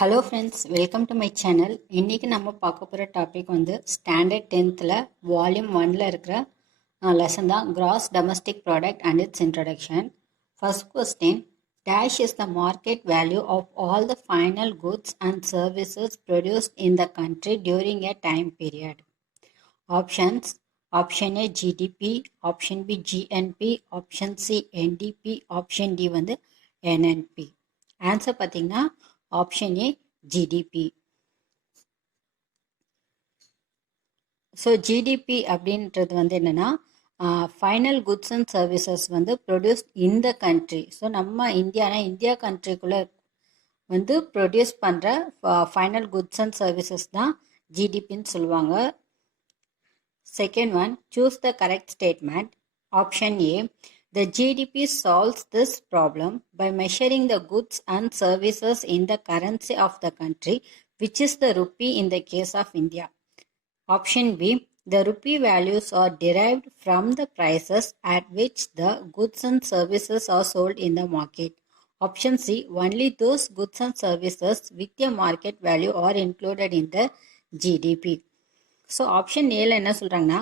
Hello friends, welcome to my channel. இன்றைக்கி நம்ம பார்க்க போகிற டாபிக் வந்து ஸ்டாண்டர்ட் 10th வால்யூம் 1 இருக்கிற லெசன் தான், gross domestic product and its introduction. First question, dash is the market value of all the final goods and services produced in the country during a time period. Options: option A GDP, option B GNP, option C NDP, option D வந்து NNP. Answer பார்த்தீங்கன்னா option A GDP. So GDP அப்படின்றது வந்து என்னென்னா final goods and services வந்து produce in the country. So நம்ம India கண்ட்ரிக்குள்ளே வந்து produce பண்ணுற ஃபைனல் குட்ஸ் அண்ட் சர்வீசஸ் தான் ஜிடிபின்னு சொல்லுவாங்க. Second one, choose the correct statement. Option A, the GDP solves this problem by measuring the goods and services in the currency of the country, which is the rupee in the case of India. Option B, the rupee values are derived from the prices at which the goods and services are sold in the market. Option C, only those goods and services with a market value are included in the GDP. So option ஏல என்ன சொல்கிறாங்கன்னா,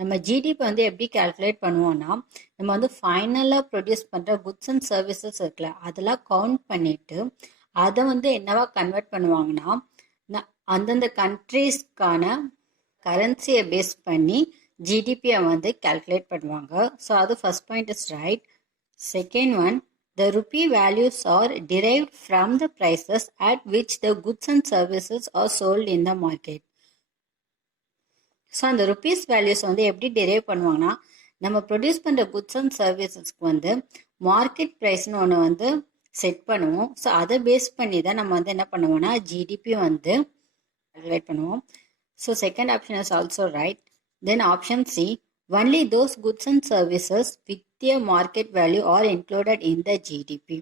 நம்ம GDP வந்து எப்படி calculate பண்ணுவோம்னா, நம்ம வந்து ஃபைனலாக ப்ரொடியூஸ் பண்ணுற குட்ஸ் அண்ட் சர்வீசஸ் இருக்குல்ல, அதெல்லாம் கவுண்ட் பண்ணிவிட்டு அதை வந்து என்னவா கன்வெர்ட் பண்ணுவாங்கன்னா, அந்தந்த கண்ட்ரீஸ்க்கான கரன்சியை பேஸ் பண்ணி ஜிடிபியை வந்து கால்குலேட் பண்ணுவாங்க. ஸோ அது first point is right. Second one, the rupee values are derived from the prices at which the goods and services are sold in the market. So அந்த ருபீஸ் வேல்யூஸ் வந்து எப்படி derive பண்ணுவாங்கன்னா, நம்ம produce பண்ணுற goods and சர்வீசஸ்க்கு வந்து market ப்ரைஸ்னு ஒன்று வந்து set பண்ணுவோம். ஸோ அதை பேஸ் பண்ணி தான் நம்ம வந்து என்ன பண்ணுவோம்னா ஜிடிபி வந்து கால்குலேட் பண்ணுவோம். So second option is also right. Then option C, only those goods and services with a market value or included in the GDP.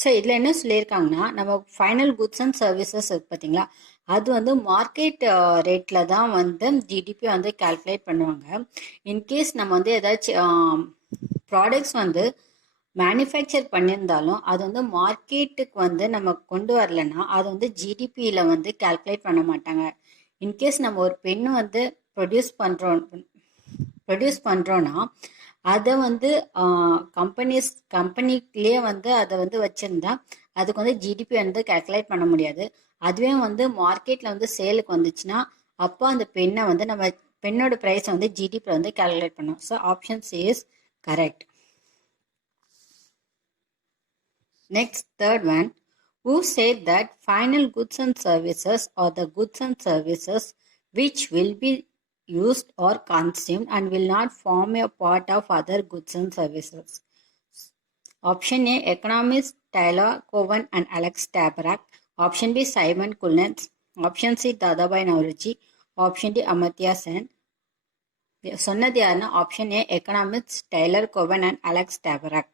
So இதில் என்ன சொல்லியிருக்காங்கன்னா, நம்ம ஃபைனல் குட்ஸ் அண்ட் சர்வீசஸ் இருக்கு பார்த்தீங்களா, அது வந்து மார்க்கெட் ரேட்டில் தான் வந்து ஜிடிபி வந்து கால்குலேட் பண்ணுவாங்க. இன்கேஸ் நம்ம வந்து ஏதாச்சும் ப்ராடக்ட்ஸ் வந்து மேனுஃபேக்சர் பண்ணியிருந்தாலும் அது வந்து மார்க்கெட்டுக்கு வந்து நம்ம கொண்டு வரலன்னா அது வந்து ஜிடிபியில் வந்து கால்குலேட் பண்ண மாட்டாங்க. இன்கேஸ் நம்ம ஒரு பெண்ணு வந்து ப்ரொடியூஸ் பண்ணுறோன்னா அதை வந்து கம்பெனிலேயே வந்து அதை வந்து வச்சுருந்தா அதுக்கு வந்து ஜிடிபி வந்து கால்குலேட் பண்ண முடியாது. அதுவே வந்து மார்க்கெட்டில் வந்து சேலுக்கு வந்துச்சுன்னா அப்போ அந்த பெண்ணை வந்து நம்ம பெண்ணோட ப்ரைஸை வந்து ஜிடிபி வந்து கால்குலேட் பண்ணோம். So option C is correct. Next third one, who said that final goods and services are the goods and services which will be used or consumed and will not form a part of other goods and services. Option A, economists Taylor Cowan and Alex Tabarrok. Option B, Simon Kullens. Option C, Dadabhai Naoroji. Option D, Amartya Sen. சொன்னது யாருன்னா option A, economics Tyler Cowen and Alex Tabarrok.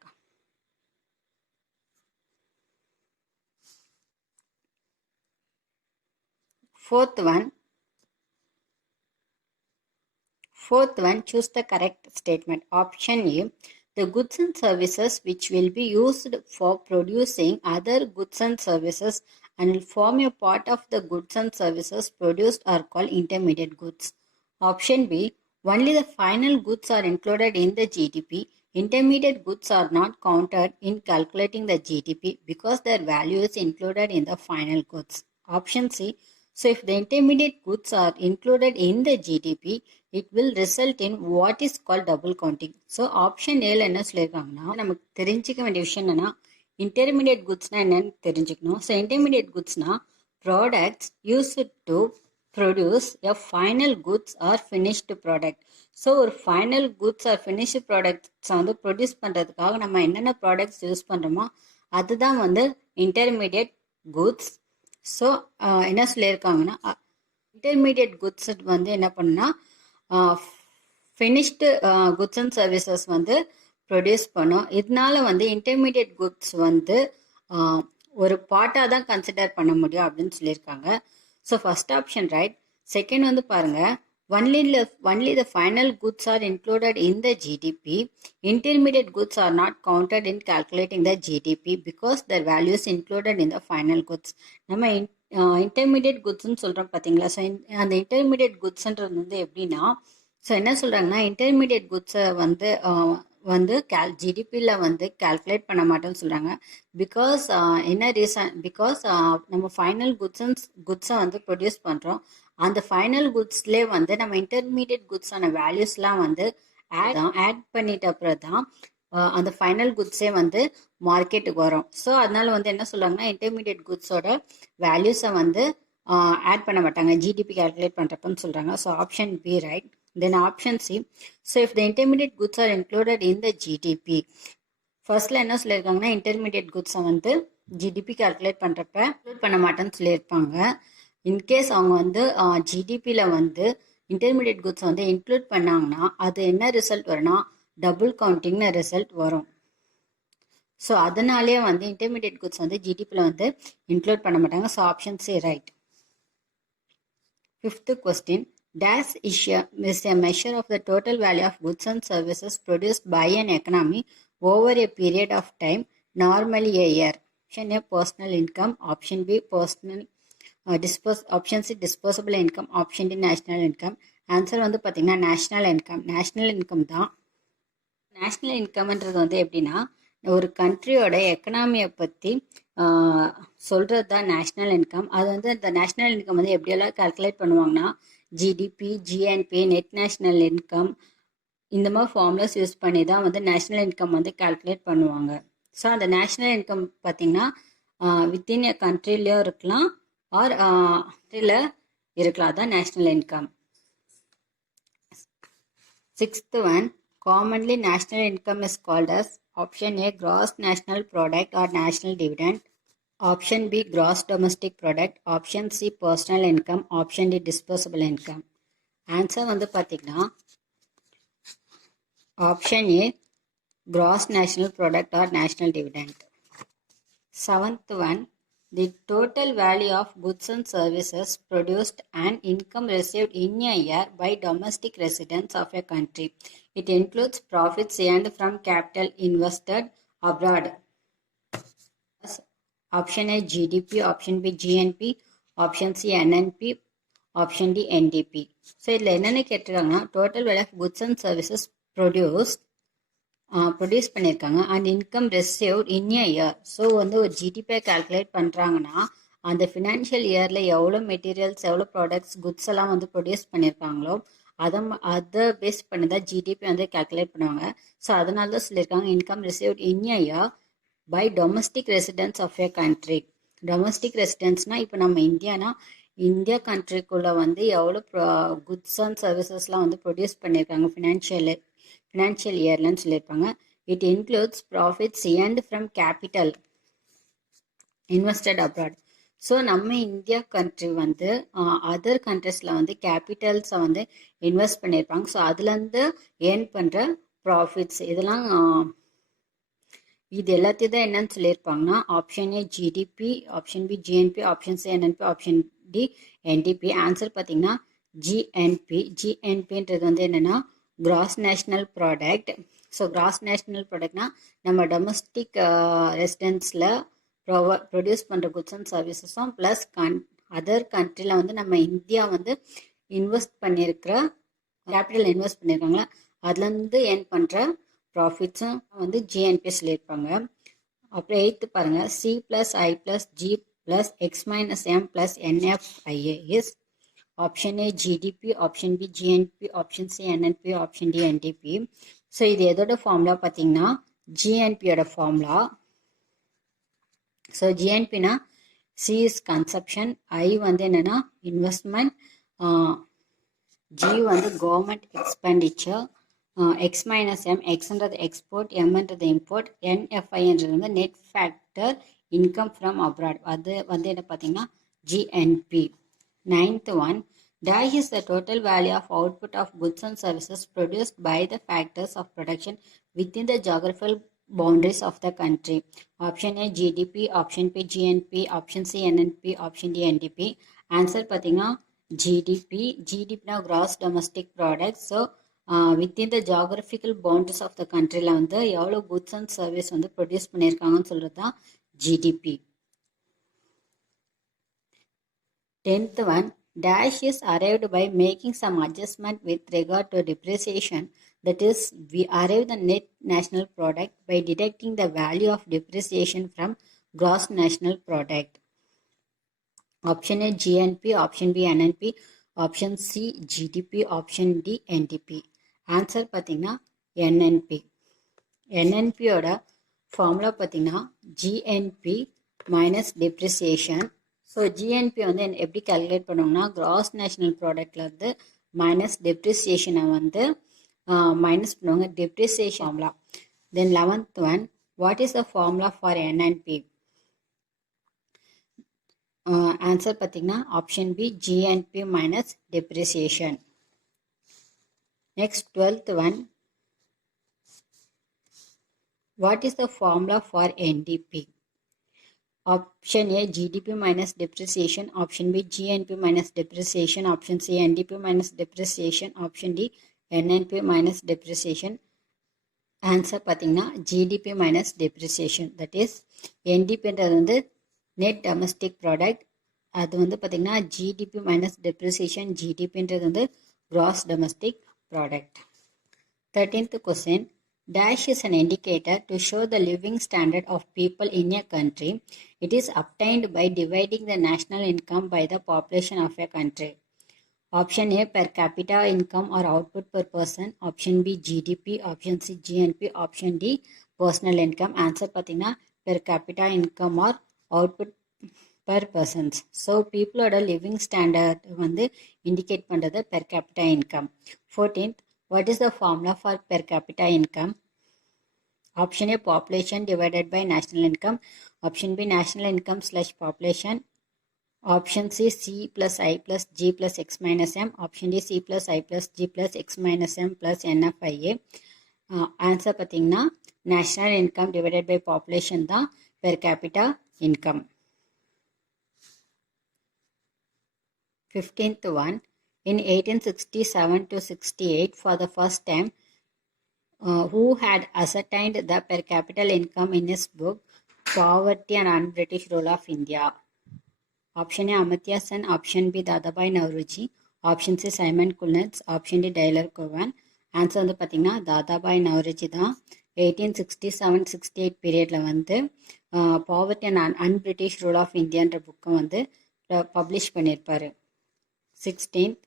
Fourth one, choose the correct statement. Option A, the goods and services which will be used for producing other goods and services and will form a part of the goods and services produced are called intermediate goods. Option B, only the final goods are included in the GDP. Intermediate goods are not counted in calculating the GDP because their value is included in the final goods. Option C, so if the intermediate goods are included in the GDP, it will result in what is called double counting. So option A என்ன சொல்லியிருக்காங்கன்னா, நமக்கு தெரிஞ்சிக்க வேண்டிய விஷயம் என்னன்னா, intermediate குட்ஸ்னா என்னன்னு தெரிஞ்சுக்கணும். ஸோ இன்டர்மீடியட் குட்ஸ்னா products used to produce a final goods or finished product. So ஒரு ஃபைனல் குட்ஸ் ஆர் ஃபினிஷ்டு ப்ராடக்ட்ஸை வந்து ப்ரொடியூஸ் பண்ணுறதுக்காக நம்ம என்னென்ன ப்ராடக்ட்ஸ் யூஸ் பண்ணுறோமோ அதுதான் வந்து இன்டர்மீடியட் குட்ஸ். ஸோ என்ன சொல்லியிருக்காங்கன்னா, இன்டர்மீடியட் குட்ஸ் வந்து என்ன பண்ணுன்னா ஃபினிஷ்டு குட்ஸ் அண்ட் சர்வீசஸ் வந்து ப்ரொடியூஸ் பண்ணும். இதனால வந்து இன்டர்மீடியட் குட்ஸ் வந்து ஒரு பார்ட்டாக தான் கன்சிடர் பண்ண முடியும் அப்படின்னு சொல்லியிருக்காங்க. So first option right. Second வந்து பாருங்கள், Only the final goods are included in the GDP. Intermediate goods are not counted in calculating the GDP because their value is included in the final goods. நம்ம intermediate குட்ஸ்ன்னு சொல்கிறோம் பார்த்தீங்களா. So அந்த intermediate குட்ஸ்ன்றது வந்து எப்படின்னா, so என்ன சொல்கிறாங்கன்னா, intermediate குட்ஸை வந்து ஜிடிபியில் வந்து கால்குலேட் பண்ண மாட்டோம்னு சொல்கிறாங்க. பிகாஸ் என்ன ரீசன், பிகாஸ் நம்ம ஃபைனல் குட்ஸை வந்து ப்ரொடியூஸ் பண்ணுறோம். அந்த ஃபைனல் குட்ஸ்லேயே வந்து நம்ம இன்டர்மீடியட் குட்ஸான வேல்யூஸ்லாம் வந்து ஆட் பண்ணிட்ட அப்புறம் தான் அந்த ஃபைனல் குட்ஸே வந்து மார்க்கெட்டுக்கு வரும். ஸோ அதனால வந்து என்ன சொல்லுவாங்கன்னா, இன்டர்மீடியட் குட்ஸோட வேல்யூஸை வந்து ஆட் பண்ண மாட்டாங்க ஜிடிபி கால்குலேட் பண்ணுறப்பன்னு சொல்கிறாங்க. So option B right. Then option C. So if the intermediate goods are included in the GDP, ஃபர்ஸ்ட்ல என்ன சொல்லியிருக்காங்கன்னா, இன்டர்மீடியட் குட்ஸை வந்து ஜிடிபி கால்குலேட் பண்ணுறப்ப இன்க்ளூட் பண்ண மாட்டேன்னு சொல்லியிருப்பாங்க. இன்கேஸ் அவங்க வந்து ஜிடிபியில் வந்து இன்டர்மீடியட் குட்ஸை வந்து இன்க்ளூட் பண்ணாங்கன்னா அது என்ன ரிசல்ட் வரும்னா, டபுள் கவுண்டிங்னு ரிசல்ட் வரும். ஸோ அதனாலே வந்து இன்டர்மீடியட் குட்ஸ் வந்து ஜிடிபியில் வந்து இன்க்ளூட் பண்ண மாட்டாங்க. So option C right. 5th question. Dash is a measure of the total value of goods and services produced by an economy over a period of time, normally a year. Option A, personal income. Option B, option C, disposable income. Option D, national income. Answer வந்து பார்த்தீங்கன்னா national income. National income தான். National இன்கம்ன்றது வந்து எப்படின்னா, ஒரு கண்ட்ரியோட எக்கனாமியை பற்றி சொல்கிறது தான் national income. அது வந்து இந்த நேஷ்னல் இன்கம் வந்து எப்படியெல்லாம் கால்குலேட் பண்ணுவாங்கன்னா, GDP, GNB, net national income, இந்த மாதிரி ஃபார்முலாஸ் யூஸ் பண்ணி தான் வந்து நேஷ்னல் இன்கம் வந்து கால்குலேட் பண்ணுவாங்க. ஸோ அந்த நேஷ்னல் இன்கம் பார்த்திங்கன்னா வித்தின் எ கண்ட்ரிலையும் இருக்கலாம் ஆர் கண்ட்ரியில் இருக்கலாம். தான் national income. 6th one. Commonly national income is called as option A, gross national product or national dividend. Option B, gross domestic product. Option C, personal income. Option D, disposable income. Answer வந்து பார்த்தீங்கன்னா option A, gross national product or national dividend. 7th one. The total value of goods and services produced and income received in a year by domestic residents of a country. It includes profits earned from capital invested abroad. Option A, GDP. Option B, GNP. Option C, NNP. Option D, NDP. So இதில் என்னென்ன கேட்டிருக்காங்கன்னா, total value of goods and services produce பண்ணியிருக்காங்க and income received in a year. So வந்து ஒரு ஜிடிபியை calculate பண்ணுறாங்கன்னா அந்த financial இயரில் எவ்வளோ மெட்டீரியல்ஸ், எவ்வளோ ப்ராடக்ட்ஸ், குட்ஸ் எல்லாம் வந்து ப்ரொடியூஸ் பண்ணியிருக்காங்களோ அதை பேஸ் பண்ணி தான் ஜிடிபி வந்து கால்குலேட் பண்ணுவாங்க. ஸோ அதனால தான் சொல்லியிருக்காங்க income received in a year by domestic residents of a country. Domestic ரெசிடென்ட்ஸ்னால் இப்போ நம்ம இந்தியா கண்ட்ரிக்குள்ளே வந்து எவ்வளோ குட்ஸ் அண்ட் சர்வீசஸ்லாம் வந்து ப்ரொடியூஸ் பண்ணியிருக்காங்க ஃபினான்ஷியல் இயர்லன்னு சொல்லியிருப்பாங்க. It includes profits earned from capital invested abroad. So நம்ம இந்தியா கண்ட்ரி வந்து அதர் கண்ட்ரிஸில் வந்து கேபிட்டல்ஸை வந்து இன்வெஸ்ட் பண்ணியிருப்பாங்க. ஸோ அதுலேருந்து ஏர்ன் பண்ணுற ப்ராஃபிட்ஸ் இதெல்லாம் இது எல்லாத்தையும் தான் என்னன்னு சொல்லியிருப்பாங்கன்னா, option A GDP, option B GNP, option C NNP, option D NDP. Answer பார்த்தீங்கன்னா ஜிஎன்பி. ஜிஎன்பின்றது வந்து என்னென்னா gross national product. So gross national ப்ராடக்ட்னா நம்ம டொமஸ்டிக் ரெசிடென்ஸில் ப்ரொடியூஸ் பண்ணுற குட்ஸ் அண்ட் சர்வீசஸும் ப்ளஸ் அதர் கண்ட்ரியில் வந்து நம்ம இந்தியா வந்து இன்வெஸ்ட் பண்ணியிருக்கிற கேபிட்டல் இன்வெஸ்ட் பண்ணியிருக்காங்களா அதுலேருந்து ஏர்ன் பண்ணுற ப்ராஃபிட்ஸும் வந்து ஜிஎன்பி சொல்லியிருப்பாங்க. அப்புறம் 8th பாருங்கள், C plus I plus G plus X minus M plus NFIA is option A GDP, option B GNP, option C NNP, option D NDP. So இது எதோட ஃபார்முலா பார்த்தீங்கன்னா ஜிஎன்பியோட ஃபார்முலா. ஸோ ஜிஎன்பினா சி இஸ் கன்சப்ஷன், ஐ வந்து என்னென்னா investment, G வந்து government expenditure, X minus M, எக்ஸ்ன்றது export, எம்ன்றது இம்போர்ட், என்எஃப்ஐன்றது வந்து net factor income from abroad. அது வந்து என்ன பார்த்தீங்கன்னா GNP. 9th one, dash is the total value of output of goods and services produced by the factors of production within the geographical boundaries of the country. Option A GDP, option B GNP, option C NNP, option D NDP. Answer பார்த்தீங்கன்னா GDP now gross domestic product. So within the geographical boundaries of the countryல வந்து எவ்வளோ goods and service வந்து produce பண்ணியிருக்காங்கன்னு சொல்கிறது தான் GDP. 10th one, dash is arrived by making some adjustment with regard to depreciation. That is, we arrive the net national product by deducting the value of depreciation from gross national product. Option A GNP, option B NNP, option C GDP, option D NDP. Answer பார்த்தீங்கன்னா NNP. NNPயோட formula பார்த்தீங்கன்னா GNP minus depreciation. So GNB வந்து எப்படி calculate பண்ணுவோம்னா cross national ப்ராடக்ட்ல இருந்து minus டெப்ரிசியேஷனை வந்து minus பண்ணுவாங்க, depreciation formula. Then 11th one, what is the formula for NNP? Answer பார்த்தீங்கன்னா option B GNP minus depreciation. Next 12th one, what is the formula for NDP? Option A GDP minus depreciation, option B GNP minus depreciation, option C NDP minus depreciation, option D NNP minus depreciation. Answer பார்த்தீங்கன்னா GDP minus depreciation. That is NDPன்றது வந்து net domestic product, அது வந்து பார்த்தீங்கன்னா GDP minus depreciation, GDPன்றது வந்து gross domestic product. 13th question, dash is an indicator to show the living standard of people in a country. It is obtained by dividing the national income by the population of a country. Option A per capita income or output per person, option B GDP, option C GNP, option D personal income. Answer பார்த்தீங்கன்னா per capita income or output per persons. So peopleோட living standard வந்து indicate பண்ணுறது per capita income. 14th, what is the formula for per capita income? Option A population divided by national income, option B national income / population, option C C plus I plus G plus X minus M, option D C plus I plus G plus X minus M plus NFIA. Answer பார்த்தீங்கன்னா national income divided by population தான் per capita income. 15th one, in 1867 to 68 for the first time, who had ascertained the per capita income in his book Poverty and Un-British Rule of India? Option A Amartya Sen, option B Dadabhai Naoroji, option C Simon Kuznets, option D Dailer Cowan. Answer வந்து பார்த்தீங்கன்னா தாதாபாய் நவரோஜி தான் 1867-68 பீரியடில் வந்து poverty and அன்பிரிட்டிஷ் rule of இந்தியான்ற புக்கை வந்து publish பண்ணியிருப்பார். 16th,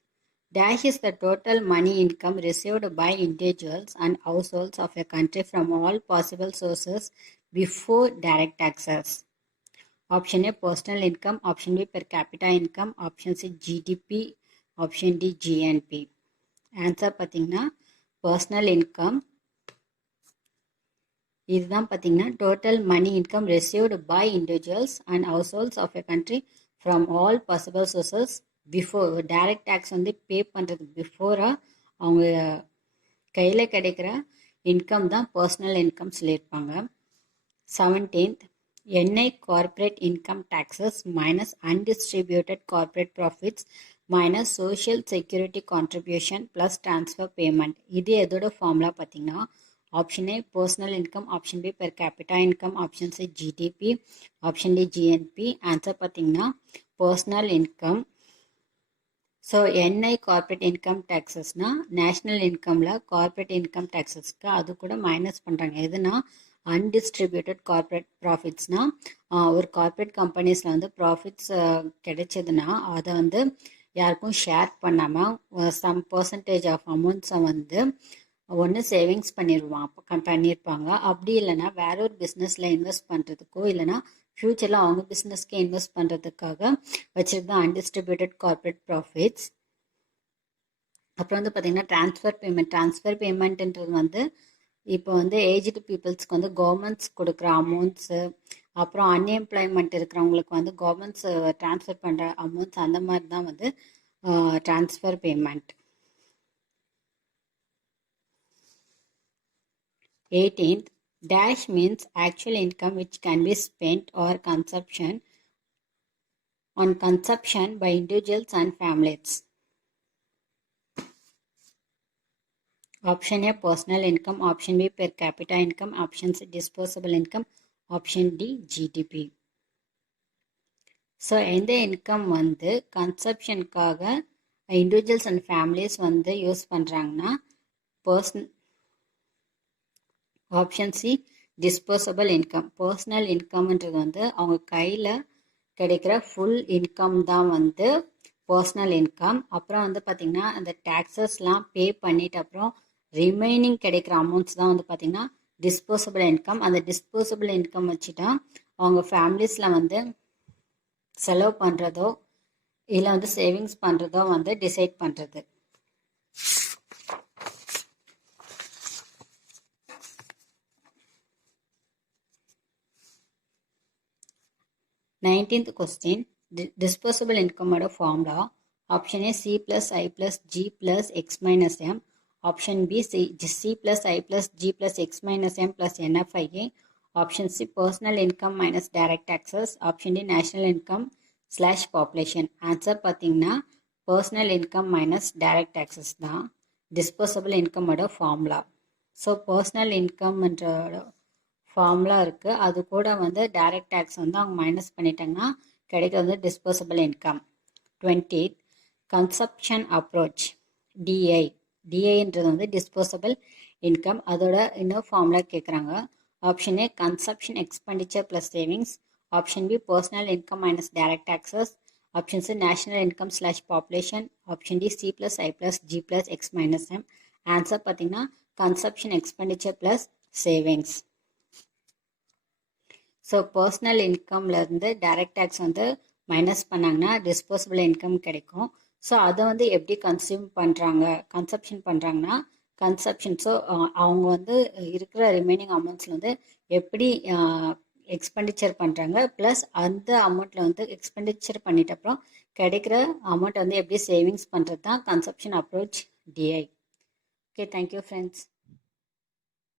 dash is the total money income received by individuals and households of a country from all possible sources before direct taxes. Option A personal income, option B per capita income, option C GDP, option D GNP. Answer பார்த்தீங்கன்னா personal income. இதுதான் பார்த்தீங்கன்னா total money income received by individuals and households of a country from all possible sources before direct tax வந்து pay பண்ணுறதுக்கு பிஃபோராக அவங்க கையில் கிடைக்கிற income தான் personal income சொல்லியிருப்பாங்க. 17th, NI corporate income taxes minus undistributed corporate profits minus social security contribution plus transfer payment. இது எதோட formula பார்த்தீங்கன்னா option A personal income, option B per capita income, option C GDP, option D GNP. Answer பார்த்தீங்கன்னா personal income. So NI corporate income டேக்ஸஸ்னால் national இன்கமில் corporate income டேக்ஸஸ்க்கு அது கூட minus பண்ணுறாங்க. எதுனா அன்டிஸ்ட்ரிபியூட்டட் கார்பரேட் ப்ராஃபிட்ஸ்னால் ஒரு கார்பரேட் கம்பெனிஸில் வந்து ப்ராஃபிட்ஸ் கிடைச்சதுன்னா அதை வந்து யாருக்கும் ஷேர் பண்ணாமல் சம் பர்சன்டேஜ் ஆஃப் அமௌண்ட்ஸை வந்து ஒன்று சேவிங்ஸ் பண்ணியிருப்பாங்க. அப்படி இல்லைன்னா வேற ஒரு பிஸ்னஸில் இன்வெஸ்ட் பண்ணுறதுக்கோ இல்லைனா ஃப்யூச்சரில் அவங்க பிஸ்னஸ்க்கு இன்வெஸ்ட் பண்ணுறதுக்காக வச்சுருக்க அன்டிஸ்ட்ரிபியூட்டட் கார்பரேட் ப்ராஃபிட்ஸ். அப்புறம் வந்து பார்த்திங்கன்னா ட்ரான்ஸ்ஃபர் பேமெண்ட்ன்றது வந்து இப்போ வந்து ஏஜ்டு பீப்புள்ஸ்க்கு வந்து கவர்மெண்ட்ஸ் கொடுக்குற அமௌண்ட்ஸு, அப்புறம் அன்எம்ப்ளாய்மெண்ட் இருக்கிறவங்களுக்கு வந்து கவர்மெண்ட்ஸ் ட்ரான்ஸ்ஃபர் பண்ணுற அமௌண்ட்ஸ், அந்த மாதிரி தான் வந்து transfer payment. 18th, dash means actual income which can be spent or consumption on consumption by individuals and families. Option A personal income, option B per capita income, option C disposable income, option D GDP. So எந்த income வந்து கன்சப்ஷனுக்காக individuals and families வந்து use பண்ணுறாங்கன்னா option C disposable income. Personal இன்கம்ன்றது வந்து அவங்க கையில் கிடைக்கிற ஃபுல் இன்கம் தான் வந்து பர்சனல் இன்கம். அப்புறம் வந்து பார்த்திங்கன்னா அந்த டேக்ஸஸ்லாம் பே பண்ணிட்டு அப்புறம் ரிமைனிங் கிடைக்கிற அமௌண்ட்ஸ் தான் வந்து பார்த்திங்கன்னா டிஸ்போசபிள் இன்கம். அந்த டிஸ்போசபிள் இன்கம் வச்சுட்டா அவங்க ஃபேமிலிஸில் வந்து செலவு பண்ணுறதோ இல்லை வந்து சேவிங்ஸ் பண்ணுறதோ வந்து டிசைட் பண்ணுறது. 19th question, disposable income ஓட formula. Option A C plus I plus G plus X minus M. Option B C plus I plus G plus X minus M plus NFIA. Option C personal income minus direct taxes. Option D national income / population. Answer பார்த்தீங்கன்னா personal income minus direct taxes தான் disposable income ஓட formula. So personal incomeன்ற formula இருக்குது. அது கூட வந்து direct tax வந்து அவங்க minus பண்ணிட்டாங்கன்னா கிடைக்கிறது disposable income. 20th consumption approach DI. டிஐன்றது வந்து டிஸ்போசபிள் இன்கம். அதோட இன்னொரு ஃபார்முலா கேட்குறாங்க. Option A consumption expenditure plus savings. Option B personal income minus direct taxes. Option C national income / population. Option D C plus I plus G plus X minus M. Answer பார்த்தீங்கன்னா consumption expenditure plus savings. So personal இன்கம்லேருந்து direct tax வந்து minus பண்ணாங்கன்னா disposable income கிடைக்கும். So அதை வந்து எப்படி consumption பண்ணுறாங்கன்னா so அவங்க வந்து இருக்கிற ரிமைனிங் அமௌண்ட்ஸில் வந்து எப்படி எக்ஸ்பெண்டிச்சர் பண்ணுறாங்க ப்ளஸ் அந்த அமௌண்ட்டில் வந்து எக்ஸ்பெண்டிச்சர் பண்ணிட்ட அப்புறம் கிடைக்கிற அமௌண்ட் வந்து எப்படி சேவிங்ஸ் பண்ணுறது தான் consumption approach DI. Okay, thank you friends.